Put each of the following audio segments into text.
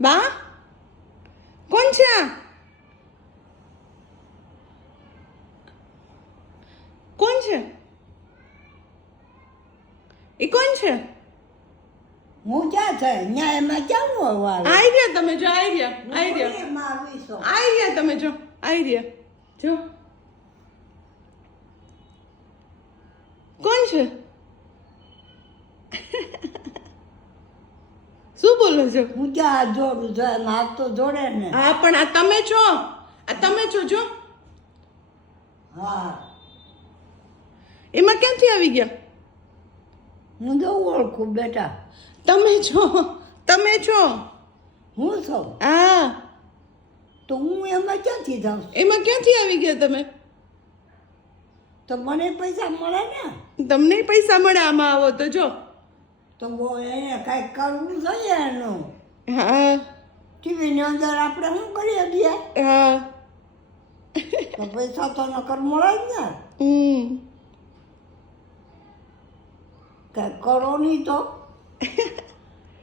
બા? કોણ છે આ? કોણ છે? એ કોણ છે? હું ક્યાં છે? અહીંયા એમાં ક્યાં હું વાળ આઈ ગયા તમે જો આવી ગયા આઈ ગયા. આવી ગયા તમે જો આવી ગયા. જો. કોણ છે? શું બોલો છો? હું ક્યાં હાથ જોડું છું હાથ તો જોડે ને. હા પણ આ તમે છો. આ તમે છો જો. હા. એમાં ક્યાંથી આવી ગયા? હું તો ઓળખું બેટા. તમે છો. તમે છો. હું છું? હા. તો હું એમાં ક્યાંથી જાઉં? એમાં ક્યાંથી આવી ગયા તમે? તો મને પૈસા મળે ને? તમને પૈસા મળે આમાં આવો તો જો. તો એને કાંઈક કરવું જોઈએ એનું. હા. ટીવીની અંદર આપણે શું કરીએ દઈએ હા. તો પૈસા તો નકર મળે જ ને. હમ. કાંઈ કરો નહીં તો.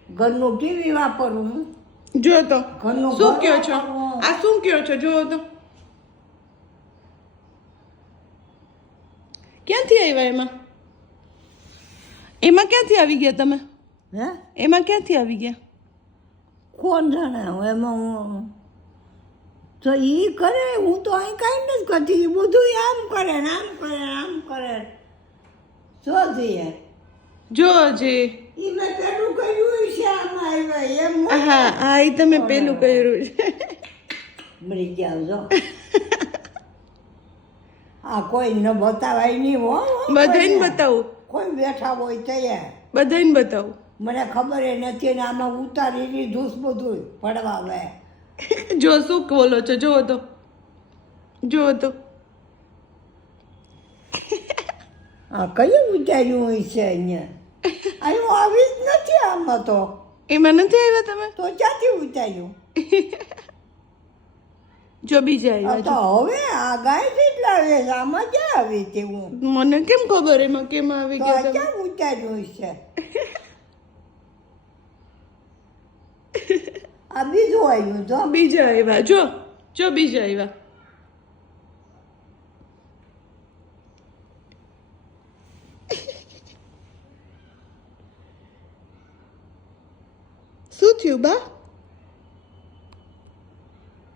ઘરનું ટીવી વાપરવું જો તો. ઘરનું શું કયો છો? આ શું કયો છો? જો તો. ક્યાંથી આવ્યા એમાં? એમાં ક્યાંથી આવી ગયા તમે? હે? એમાં ક્યાંથી આવી ગયા? કોણ જાણે? હું એમાં હું તો એ કરે હું તો અહીં કાંઈ નથી કરતી. એ બધું આમ કરે ને આમ કરે ને આમ કરે જો થઈએ જો જે. એ મેં પેલું કર્યું છે આમાં આવ્યા. એમ હા હા એ તમે પેલું કર્યું છે. મરી ગયા જો આ કોઈ ન બતાવાય નહીં હો બધાને બતાવું. કોઈ બેઠા હોય તૈયાર બધાને બતાવું. મને ખબર નથી ને આમાં ઉતારી દીધું છે બધું પડવા આવે જો શું બોલો છો? જો તો. જો તો. આ કયું ઉતાર્યું હોય છે અહીંયા? અહીં આવી જ નથી આમાં તો. એમાં નથી આવ્યા તમે? તો ક્યાંથી ઉતાર્યું? જો બીજા આવ્યા તો હવે આ ગાય આવે આમાં ક્યાં આવી તેવું મને કેમ ખબર એમાં કેમ આવી ગયા ક્યાં ઉતાર્યું છે? આ બીજું આવ્યું તો. બીજા આવ્યા. જો જો બીજા આવ્યા. શું થયું બા?